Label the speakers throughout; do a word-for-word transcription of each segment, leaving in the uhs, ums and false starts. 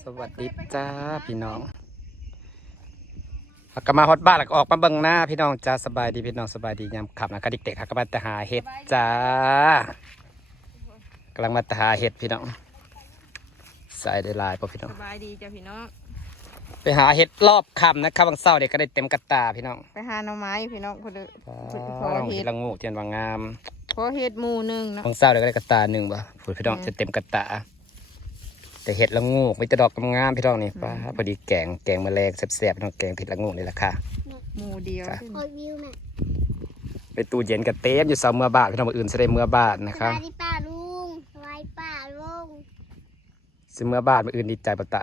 Speaker 1: สวัสดีจ้าพี่น้องก็มาฮอตบ้านแล้วก็ออกมาเบิ่งหน้าพี่น้องจ้าสบายดีพี่น้องสบายดียามขับนะก็เด็กๆก็มาแต่หาเห็ดจ้ากำลังมาแต่หาเห็ดพี่น้องใส่ได้ลายป่ะพี่น้อง
Speaker 2: สบายดีจ้าพี่น้อง
Speaker 1: ไปหาเห็ดรอบค่ำนะครับวันเสาร์เด็กก็ได้เต็มกระตาพี่น้อง
Speaker 2: ไปหาหน่อไม้พี่น้องคนเดียว
Speaker 1: พอเห็ดละงูเทียนวางงาม
Speaker 2: พอเห็ดหมูหนึ่งนะ
Speaker 1: วันเสาร์เด็กก็ได้กระตาหนึ่งป่ะผู้พี่น้องจะเต็มกระตาแต่เห็ดละงูมีแต่ดอกงามพี่น้องนี่ป้าพอดีแกงแกงแมลงแซ่บๆพี่น้องแกงเห็ดละงูนี่แหละค่ะ
Speaker 2: หมูเดียว
Speaker 1: ไปตู้เย็นกับเต๊บอยู่เสาเมื่อบ้านพี่น้องอื่นจะได้เมื่อบ้านนะครับ
Speaker 3: สวัสดีป้าลุงสวัสดีป้าลุง
Speaker 1: จะเมื่อบ้านมื่ออื่นดีใจปะตะ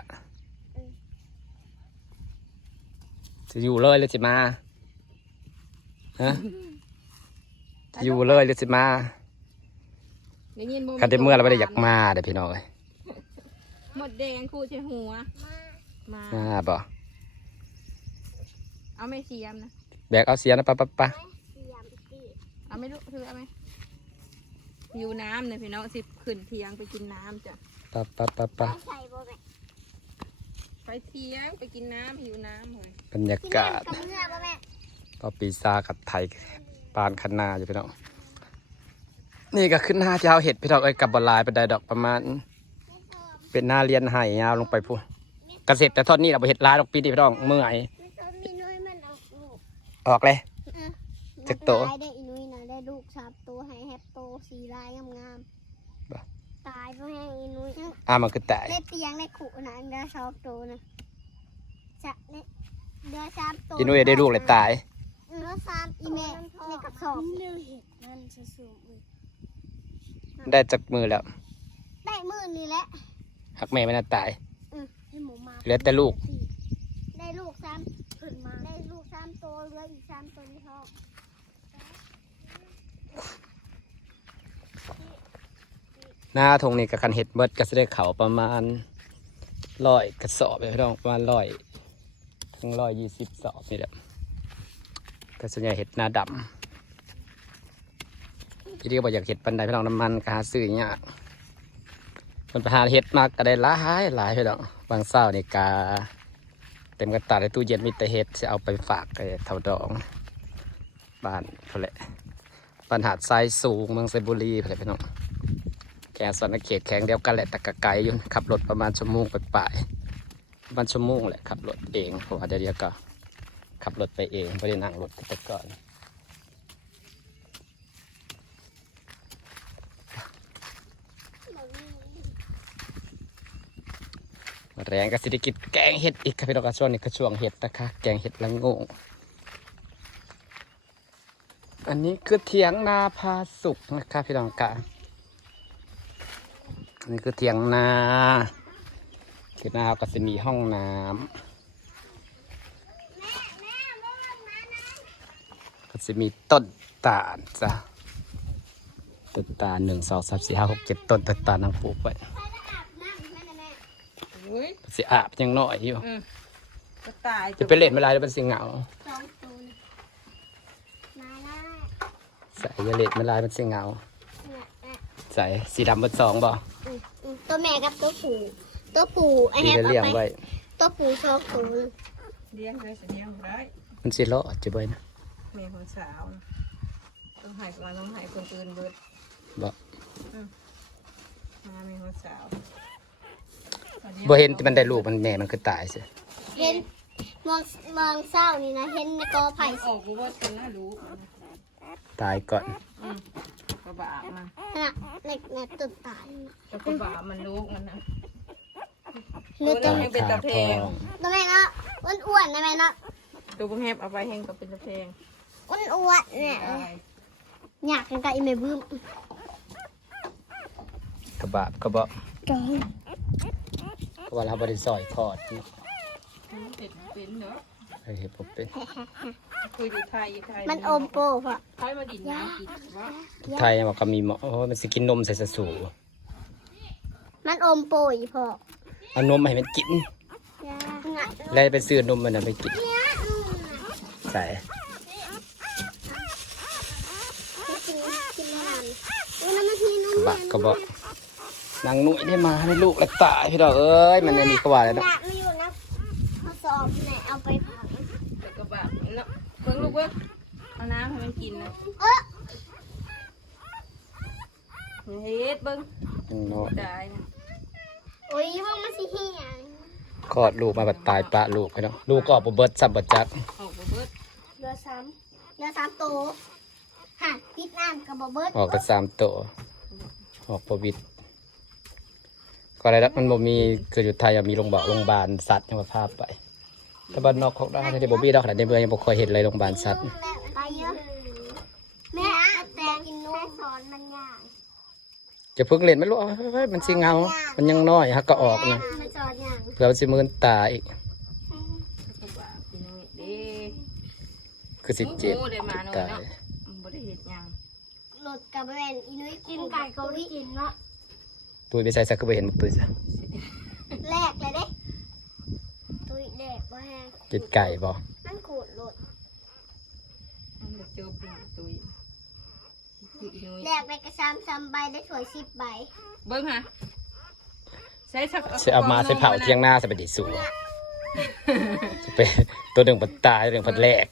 Speaker 1: จะอยู่เลยหรือจะมาฮะจะอยู่เลยหรือจะมาคันได้เมื่อเราไม่ได้อยากมาเดี๋ยวพี่น้องเลย
Speaker 2: หมดแดงคู่ใช่หัว
Speaker 1: มามาบ่
Speaker 2: เอาไม่เสียมนะ
Speaker 1: แบกเอาเสียนะปะปะปะ
Speaker 2: เอาไม่รู้คือเอาไหมอยู่น้ำเนี่ยพี่น้องสิขึ้นเทียงไปกินน้ำจ้ะ
Speaker 1: ปะปะปะปะ
Speaker 2: ไปเทียงไปกินน้ำหิวน้ำเลย
Speaker 1: บรรยากาศพอปีซากับไทยปานคันนาอยู่พี่น้องนี่ก็ขึ้นหน้าเจ้าเห็ดพี่น้องเอ้ยกับบอลลายเป็นไดดอกประมาณเป็นหน้าเรียนไห่ยาวลงไปพูเกษตรแต่ทอดนี่เราไปเห็ดลายดอกปีดีพี่น้องเมื่อยออกเลยจักโต
Speaker 3: ได้อินุยนะได้ลูกสามตัวให้แฮปโตสีลายงามๆตายเพราะแห้งอินุย
Speaker 1: อ่ามันคือตาย
Speaker 3: ได้เตียงได้ขู่นะเดือชอบโตนะจะเนี่ยเดือสามตัว
Speaker 1: อินุยได้ลูกเลยตาย
Speaker 3: เดือสามอีเมลในกระสอบนั่นสูง
Speaker 1: ได้จากมือแล้ว
Speaker 3: ได้มือนี่แหละ
Speaker 1: หักแม่ไม่น่าตายเหลือแต่ลูก
Speaker 3: ได้ลูกสามขึ้นมาได้ลูกสามตัวเหลืออีกสามตัวที่ท้อง
Speaker 1: หน้าทงนี่กับคันเห็ดเบิดก็จะได้เขาประมาณร้อยกระสอบเลยพี่น้องประมาณร้อยถึงร้อยยี่สิบสอบนี่แหละก็ส่วนใหญ่เห็ดหน้าดำที่เรียกว่าอยากเห็ดปันไดพี่น้องน้ำมันก็หาซื้อเนี่ยมันไปหาเห็ดมากก็ได้หลายหลายพี่น้องบางเศร้านี่กาเต็มกระตาในตู้เย็นมีแต่เห็ดจะเอาไปฝากไอ้เท่าดองบ้านเขาแหละปัญหาทรายสูงเมืองไซบุรีเพื่อนพี่น้องแกสอนเขตแข็งเดียวกันแหละแต่กะไกลอยู่ขับรถประมาณชั่วโมงไปปลายประมาณชั่วโมงแหละขับรถเองผมอาจจะเดียวก็ขับรถไปเองไม่ได้นั่งรถแต่ก่อนแรงกับเศรษฐกิจแกงเห็ดอีกครับพี่น้องกระช่วงนี้กระช่วงเห็ดนะคะแกงเห็ดละงงอันนี้คือเถียงนาพาสุกนะครับพี่น้องกะอันนี้คือเถียงนาคือนาก็จะมีห้องน้ำก็จะมีต้นตาลจ้ะต้นตาลหนึ่งสองสามสี่ห้าหกเจ็ดต้นต้นตาลนางปลูกไว้สิอาบยังน้อยอยู่จะไปเล่นเมื่อไรแล้วเป็นสิเหงาใส่ยาเล็ดเมื่อไรเป็นสิเหงาใส่สีดำเป็นสองบ่
Speaker 3: ตัวแม่กับตัวผู้ตัวผู้ไอ้แฮป
Speaker 1: เลี้ยงไว้
Speaker 3: ตัวผู้สองตัว
Speaker 2: เลี้ยงได้เลี้ยงได้
Speaker 1: มันสิเลาะจะไปนะ
Speaker 2: แม่คนสาวต้องหายก่อนต้องหายคนอื่นเบิด
Speaker 1: บ่
Speaker 2: มาแม่คนสาว
Speaker 1: บ่เห็นที่มันได้ลูกมันแม่มันคือตายสิ
Speaker 3: เห็นมองมองเศร้านี่นะเห็นในกอไผ่
Speaker 2: ออกรู้ว่าเป็นน่ารู้
Speaker 1: ตายก่อน
Speaker 2: กระบะมัน
Speaker 3: น่ะเล็กน่ะตุ่นตาย
Speaker 2: กระบะมันลูกมันนะ
Speaker 3: เนื้อตัว
Speaker 2: เป็นตะเพง
Speaker 3: ตัวแม่เนาะอ้วนๆนะแม่เนาะ
Speaker 2: ตัวบุ้งแฮบเอาไปแห้งกับเป็นตะเพง
Speaker 3: อ้วนๆเนี่ยอยากกินไก่ไม่บื้ม
Speaker 1: กระบะกระบะเวลาบริสอยทอดเนาะ
Speaker 2: เป็นเนาะ
Speaker 1: ไอเห็ดผมเป็น
Speaker 2: คุยอยู่ไทยไทย
Speaker 3: มันอมโป้ป่ะ
Speaker 2: ไทยมาดินน้ำกินว่า
Speaker 1: ไทยมันก็มีหมอโอ้มันสิกินนมใส่สสู
Speaker 3: มันอมโป้อีพ่อ
Speaker 1: เอานมให้มันกินแล้วไปซื้อนมมันไปกินใส่กระบะกระบะนางหนุ่ยได้มาให้ลูกและตายพี่ดอกเอ้ยมันในนี้ก็ว่าแล้ว
Speaker 3: ห
Speaker 1: เนาะ
Speaker 3: นักไม่อยู่นะเอาสอบไหนเอาไปผัง
Speaker 2: เดี๋ยวก็บาปเนาะเบิ่งลูกเบิ่งเอาน้ำให้มันกินนะ
Speaker 3: เออ
Speaker 2: อย่าเฮ็ดเบิ่ง
Speaker 1: เนาะ
Speaker 2: ได้นะ
Speaker 3: โอ้ยว่ามันสิเฮีย
Speaker 1: คลอดลูกมาบัดตายปะลูกพี่น้องลูกก็ออกบ่เบิดซับบ่จัก
Speaker 2: ออกบ่เบิด
Speaker 3: เรือซ้ำเรือซ้ำโตฮะปิดน้ำกับบเบิร์ด
Speaker 1: ออกไปสามตัวออกบ่วิดก็อะไรแล้วมันบ่มีคืออยู่ไทยอะมีโรงพยาบาลโรงพยาบาลสัตว์ยังมาพาไปแต่บ้านนอกของได้ที่บ่มีดอกขนาดในเมืองยังบ่เคยเห็นเลยโรงพยาบาลสัตว์
Speaker 3: ไปเยอะแม่แต่กินนุ่มสอนมันยาก
Speaker 1: จะเพิ่งเล่นไม่รู้เอาไว้มันสิเงา มันยังน้อยฮักก็ออกนะ
Speaker 3: มันสอนอย่าง
Speaker 1: เผื่อมันสิมืนตาอีก
Speaker 2: ก็บาปพี่น้อยเด้
Speaker 1: คือสิเจ็บ
Speaker 2: โอ้ได้มาหน่อย
Speaker 1: ตาย
Speaker 2: เนาะบ่ได้เฮ็ดหยัง
Speaker 3: หลดกับแวนอีนุ้ยกินไก่เกาหลีกินเนาะ
Speaker 1: ตุ้ยไปใส่ซักก็ไปเห็นตุ้ยซะ
Speaker 3: แรกเลยเด้ตุ้ยแรกว่าแห้ง
Speaker 1: กินไก่บ่
Speaker 3: มันขูดหลด
Speaker 2: อันบ่จบแล้วตุยตุยน้อย
Speaker 3: แรกไปกระซามซ้ำใบได้สวยสิบใบ
Speaker 2: เบิ่งฮะใช้สัก
Speaker 1: สิเอามาใส่เผาเที่ยงหน้าใส่ไปดิสูจะไปตัวหนึ่งปัดตายตัวหนึ่งปัดแรก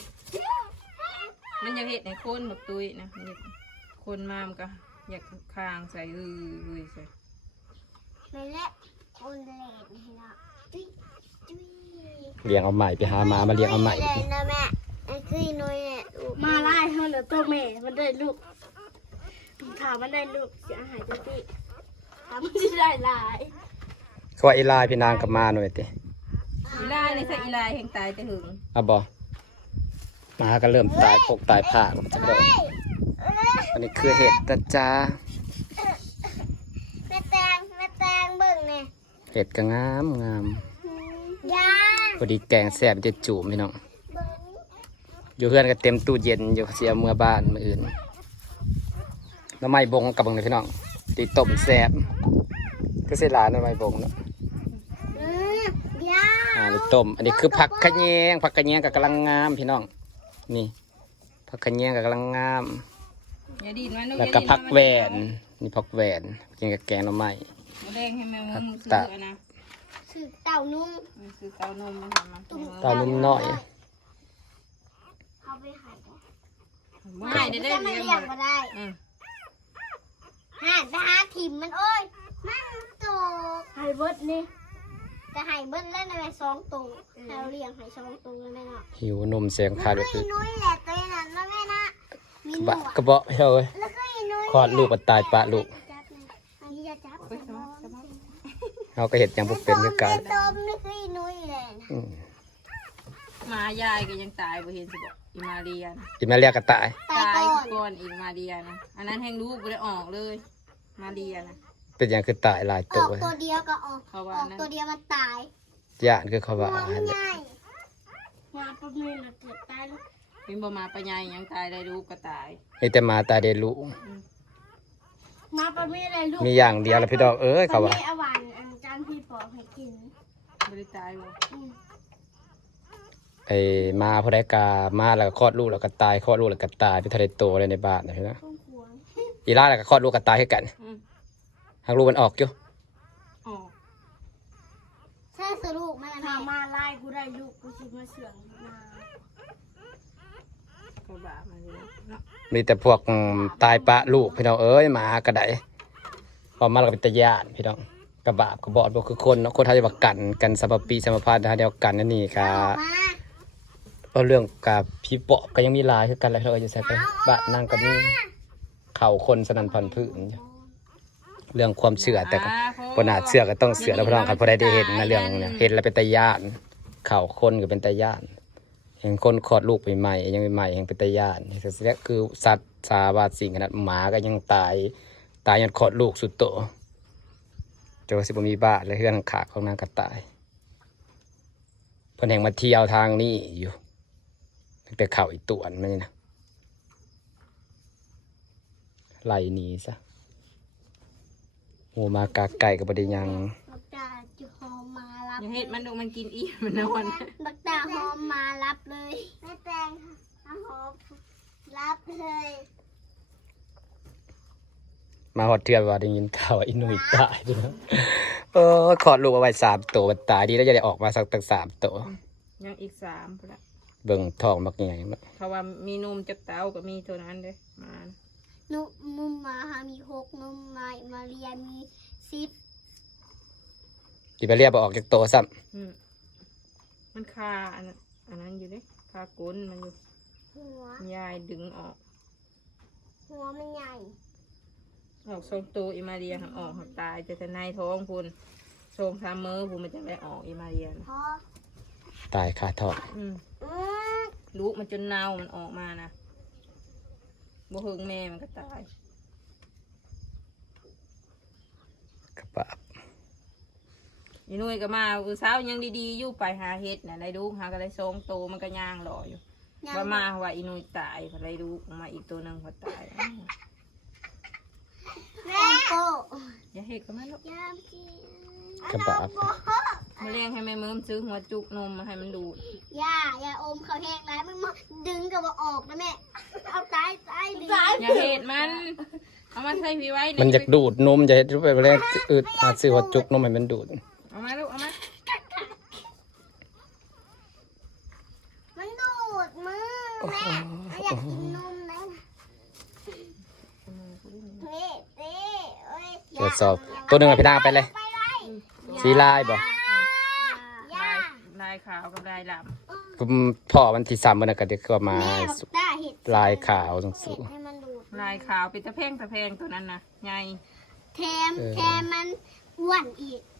Speaker 2: มันอยากเห็ดในโคนแบบตุยนะมันอยากโคนมามนก็อยากคางใส่อืออือใส่
Speaker 3: ไม่แรกคนเลดนี่เนาะจุ้ยจุ้ย
Speaker 1: เลี้ยงเอาใหม่ไปหามามาเลี้ยงเอาใหม่
Speaker 3: เลยนะแม่ไอ้คืออีนุ้ยเนี่ยมาไล่เขาเหลือตัวแม่มันได้ลูกถามมันได้ลูกเสียหายจะติถามมันจะได้หลาย
Speaker 1: เขาว่าอีลายพี่นางกับมาหน่อยติ
Speaker 2: อีลายนี่ใส่อีลายแห่งตายแต่หึง
Speaker 1: เอาบ่มาก็เริ่มตายพกตายผ้าก็จะเริ่มอันนี้คือเห็ดนะจ๊ะ
Speaker 3: แม่แตงแม่แตงเบิ่งเนี่ย
Speaker 1: เห็ดก็งามงาม
Speaker 3: ยา
Speaker 1: พอดีแกงแซ่บจะจุ่มพี่น้อง
Speaker 3: เบิ่ง
Speaker 1: อยู่เพื่อนก็เต็มตู้เย็นอยู่เสียเมื่อบ้านมื่ออื่นน้ำไม้บงกับบังเลยพี่น้องตีต้มแซ่บก็เสียหลานน้ำไม้บงเนาะ
Speaker 3: อืมยา
Speaker 1: อ่านี่ต้มอันนี้คือผักขะแยงผักขะแยงกับกำลังงามพี่น้องนี่ผักขะแยงกับกำลังงาม
Speaker 2: อย่าดีดมัน
Speaker 1: แล้วก็ผักแหวนนี่ผักแหวนกินกับแกงหน่อไม้
Speaker 2: แดงให้แม่มือซื้อนะ
Speaker 3: สืบเต่านุ่ม
Speaker 2: ซื้อเต้านมมาทำมา
Speaker 1: ตานุ่มน้อย
Speaker 3: เอาไปหาย
Speaker 2: ไม่ได้ได้
Speaker 3: จะไม่
Speaker 2: เลี้ยง
Speaker 3: เลี้ยง
Speaker 2: หม
Speaker 3: มา
Speaker 2: ด
Speaker 3: ได้
Speaker 2: อืม
Speaker 3: หาไปหาถิ่มมันโอ้ยมันโตหายเบิดนี่จะหายเบิดแล้วนะแม่สองตัวเราเลี้ยงหายสองตัวแล้วแม่เนาะ
Speaker 1: หิวนมเสียงขาดไป
Speaker 3: แล้วก็
Speaker 1: คือ
Speaker 3: อีนุ้ยแหละตัวนั้นแล้วแม่นะมี
Speaker 1: กระ
Speaker 3: หน
Speaker 1: บะ
Speaker 3: วด
Speaker 1: กระเบาะเฮ้ย
Speaker 3: แล้วก็อีนุ้ย
Speaker 1: คลอดลูกมาตายปะลูก
Speaker 3: จับนะอันนี้จะจับ
Speaker 2: ไปสมัครสมัคร
Speaker 1: เราก็เห็ดอย่างพวกเป็นคือกัน
Speaker 3: ตมนี่คืออีนุ้ยเลยนะ
Speaker 1: อืม
Speaker 2: มายายก็ยังตายบ่เห็นสิบอกอีมาเรียน
Speaker 1: อีแม่เรียกกระต่าย
Speaker 3: ตาย
Speaker 2: ตาย
Speaker 3: ก่อน
Speaker 2: ก่อนอีมาเรียนะอันนั้นแห้งลูกบ่ได้ออกเลย มาเรียนะ
Speaker 1: เป็นอย่างคือตายหลาย
Speaker 3: อ
Speaker 1: ตั
Speaker 3: อ
Speaker 1: ว
Speaker 3: กตัวเดียวก็ออก
Speaker 2: เขา
Speaker 3: อ
Speaker 2: ว่า
Speaker 3: อก
Speaker 2: นะ
Speaker 3: ตัวเดียวมันตาย
Speaker 1: ย่านคือเขาว่า
Speaker 3: หัวมัน
Speaker 1: หั่นแหละ
Speaker 3: ใหญ่งานประมีนะเกิดตายแล้ว
Speaker 2: เป็นบ่มาปัญญายังตายได้ลูกก็ตาย
Speaker 1: นี่แต่มาตายเดลูก
Speaker 3: มาประมีอะไรลูก
Speaker 1: มีอย่างเดียวแล้วพี่ดอกเอ้ยเขาว่า
Speaker 3: ประมีเอาหวานอันจานพี่ปอกให้กิน
Speaker 2: บ่ได้ตายบ่
Speaker 3: อืม
Speaker 1: ไอ้มาพอได้กามาแล้วก็คลอดลูกแล้วก็ตายคลอดลูกแล้วก็ตายไปทะเลโตเลยในบ้านนะพี่นะ
Speaker 3: ต้องควง
Speaker 1: อีล่าแล้วก็คลอดลูกก็ตายให้กัน
Speaker 2: อืม
Speaker 1: หากลูกมันออกอยู่
Speaker 2: ออก
Speaker 3: ถ้าสรุปมันทำมาไล่กูได้ลูกกูชิมาเสื่องมา
Speaker 2: ก็บาปมาเลยเนาะ
Speaker 1: มีแต่พวกตายปะลูกพี่น้องเอ้ยหมากระไดพอมาแล้วก็เป็นตะยานพี่น้องกระบาบกระบอดบ่คือคนเนาะคนไทยจะว่ากันกันสมปีสมพันธ์นะเดียวกันนั่นนี่ค่ะ
Speaker 3: ออกมา
Speaker 1: เอาเรื่องกับพี่ปอบก็ยังมีหลายคือกันแล้วเราก็จะใส่ไปบ้านนั่งก็มีเข่าคนสนันพันผืนอยู่เรื่องความเชื่อแต่ก็ปนาดเชื่อก็ต้องเชื่อแล้วพี่น้องครับพอได้ได้เห็นนะเรื่องเนี่ยเห็นแล้วเป็นตะยานเข่าคนก็เป็นตะยานเห็นคนคลอดลูกใหม่ๆยังใหม่ๆยังเป็นตะยานนี่คือสัตว์สาบาสิ่งขนาดหมาก็ยังตายตายยันคลอดลูกสุดโตจนสิบมีบ้านและเพื่อนขาของนางกระต่ายเพิ่นแห่งมาเที่ยวทางนี้อยู่ตั้งแต่เข่าอีตัวนั่นนี่นะไล่หนีซะหมูมากาไก่กับบไดยัง
Speaker 3: บักตาจะหอมมารับ
Speaker 2: อย่าเฮ็ดมันดูมันกินอีมันนอน
Speaker 3: บักตาหอมมารับเลยแม่แตงหอมรับเลย
Speaker 1: มาหอดเทือนว่าได้ยินข่าวว่าอินุยตายด้วยนะเออขอดลูกเอาไว้สามตัวมันตายดีแล้วจะได้ออกมาสักตั้งสามตัว
Speaker 2: ยังอีกสามพุ่นละ
Speaker 1: เบิ่งทองมักใหญ่มาก
Speaker 2: เพราะว่ามีนมจากเต้าก็มีเท่านั้นเด้มา
Speaker 3: นุ่มมุมมาหามีหกนุ่มมามาเรียมีสิบ
Speaker 1: ที่ไปเรียบออกจากตัวซ้
Speaker 2: อืมมันคาอันนั้นอันนั้นอยู่เด้คาก้นมันอยู่
Speaker 3: หัวย
Speaker 2: ายดึงออก
Speaker 3: หัวมันใหญ่
Speaker 2: ออกทรงตัวอิมาเรียหักออกหักตายแต่แต่ในท้องพุ่นทรงทามมือพุ่นมันจะได้ออกอิมาเรียน
Speaker 3: พอ
Speaker 1: ำตายคาทอง
Speaker 2: อืม
Speaker 3: อืม
Speaker 2: ลูกมันจนเน่ามันออกมานะบ่หึงแม่มันก็ตาย
Speaker 1: กระปาบ
Speaker 2: อีนุ่ยก็มาคือเช้ายังดีๆอยู่ไปหาเห็ดน่ะได้ดูหาก็ได้ทรงโตวมันก็ย่างรออยู่
Speaker 3: ยัง
Speaker 2: ว่ามาว่าอีนุ่ยตายพอได้ดูมาอีกตัวหนึ่งพอตายอ้าว
Speaker 3: แม่โก้
Speaker 2: อย่าเห็ดก็มาลูก
Speaker 3: ยามกิน
Speaker 1: กระปาบ
Speaker 2: มาเลี้ยงให้แม่เมิมซื้อหัวจุกนมมาให้มันดูด
Speaker 3: ย่าอย่าอมเขาแห้งไรมึงมาดึงกับว่าออกนะแม่เอาตายตายดึง
Speaker 2: อย่าเห็ดมันเอามาใส่พี่ไว้
Speaker 1: มันอยากดูดนมจะเห็นรูปไปแล้วอืดอาซื้อหัวจุกนมให้มันดูด
Speaker 2: เอามาลูกเอามา
Speaker 3: มันดูดมือแม่อยากกินนมนะเต้เต้เอ้ย
Speaker 1: ตรวจสอบตัวหนึ่งอะพี่นางไปเลย
Speaker 3: ไปเลย
Speaker 1: สีลายบ่
Speaker 3: ย่า
Speaker 2: ลายขาวกับลายด
Speaker 1: ผมพ่อมันที่ซ้ำมันก็เด็กก็มา
Speaker 3: แม่บอกตาเห็ด
Speaker 1: ลายขาวสูงสูง
Speaker 3: ให้มันดูด
Speaker 2: ำลายขาวเป็นตะแพงตะแพงตัวนั้นนะใหญ่
Speaker 3: แถมแถมมันอ้วนอีก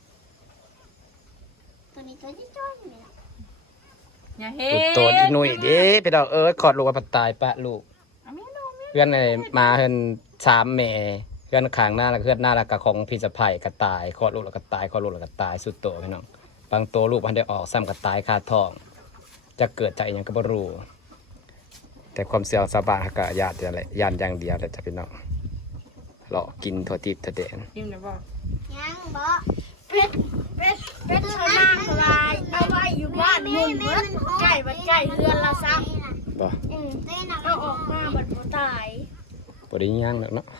Speaker 3: ตัวนี้ตัวที่จ้อยนี่แหละ
Speaker 2: อย่าเห็
Speaker 1: ดู
Speaker 2: ด
Speaker 1: ดตัวอีหนุ่ยเด้พี่ดอกเอ้ยขอดลูกว่าปัดตายปะลูก
Speaker 2: เอาแม่ลูกแม่
Speaker 1: เพื่อนในมาเพื่อนสามแม่เพื่อนข้างหน้าแล้วเพื่อนหน้าแล้วก็ของพี่สะใภ้กระตายขอดลูกแล้วก็ตายขอดลูกแล้วก็ตายสุดโตพี่น้องบางตัวลูกมันได้ออกซ้ำกระตายคาท้อง จะเกิดจากอหย่างก็บ่รู้แต่ความเสี่ยงสาบานก็ญาติอะไรญาติอย่างเดียวเลยจ้ะพี่น้องเลาะกินทั่วทิพย์ทั่วแดน
Speaker 2: จิ้มนะบ่
Speaker 3: ยังบ่เป็ดเป็ดเป็ดชนะลายเอาไว้อยู่บ้านมุ่นเบิดไก่มันไก่เรือนละซัก
Speaker 1: บ่
Speaker 3: อืมเต้นเอาออกมาบัดบ่ตาย
Speaker 1: บ่ได้ย่างดอกเนาะ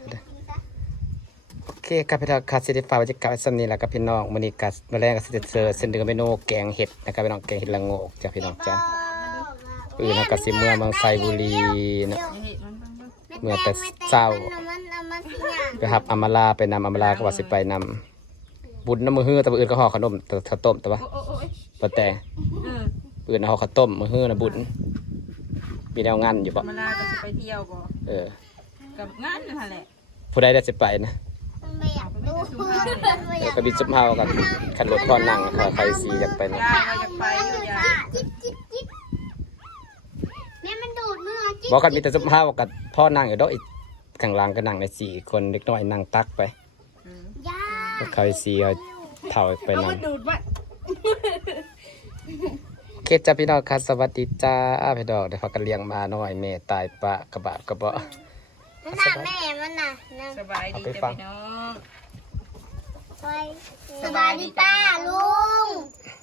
Speaker 1: โอเคครับพี่น้องคาสิได้ฝากบรรยากาศไว้สำนี้แหละครับพี่น้องมื้อนี้ก็มาแรงกับสิเซอร์เส้นเดือเมนูแกงเห็ดนะครับพี่น้องแกงเห็ดละโงกจ้ะพี่น้องจ้ะปืนก็สิเมื่อเมืองไซบุรีเนาะ
Speaker 2: อย่าเห็ดมันบ้างบ้าง
Speaker 1: เมื่อแต่เช้า
Speaker 3: มันมันสิหยัง
Speaker 1: ไปหับอำมาลาไปนำอำมาลาก็ว่าสิไปนำบุญน้ำมือฮื้อแต่ปืนก็ห่อขนมแต่ข้าวต้มแต่ว่า
Speaker 2: โอ้โอ้โอ้ย
Speaker 1: บ่แต่
Speaker 2: เออ
Speaker 1: ปืนห่อข้าวต้มมือฮื้อนะบุญมีแนวงานอยู่บ่
Speaker 2: มาลาก็จะไปเที่ยวบ่
Speaker 1: เออ
Speaker 2: กับงานนั่นแหละ
Speaker 1: ผู้ใดได้สิไปนะ
Speaker 3: มันไม่อยากดูมันไม่อ
Speaker 1: เออย
Speaker 3: าก
Speaker 1: ก็มีซุปเฮากันขันรถพ่อนั่งขอใครสีอยากไปนะ
Speaker 2: ยาก็จะไปอยู่ยา
Speaker 3: จิ๊บจิ๊บจิ๊บแม่มันดูดมือจิ๊บ
Speaker 1: บอกกันมีแต่ซุปเฮากับพ่อนั่งอยู่ดอกอีกข้างหล่างก็นั่งในสี่คนเด็กน้อยนั่งตักไป
Speaker 2: อืม
Speaker 3: ยา
Speaker 1: ใครสีเอาเท่าไปนำ
Speaker 2: ดูดว่า
Speaker 1: เคจ้าพี่น้องค่ะสวัสดีจ้าพี่น้องได้พากันเลี้ยงมาหน่อยแม่ตายปะกระบะกระเบาะ
Speaker 3: มันน่ะแม่มันน่ะนะ
Speaker 2: สบายดี
Speaker 1: เอาไป
Speaker 2: จ้ะ
Speaker 1: ฟัง
Speaker 2: พี่น้อง
Speaker 3: ไปสบายดีป้าลุง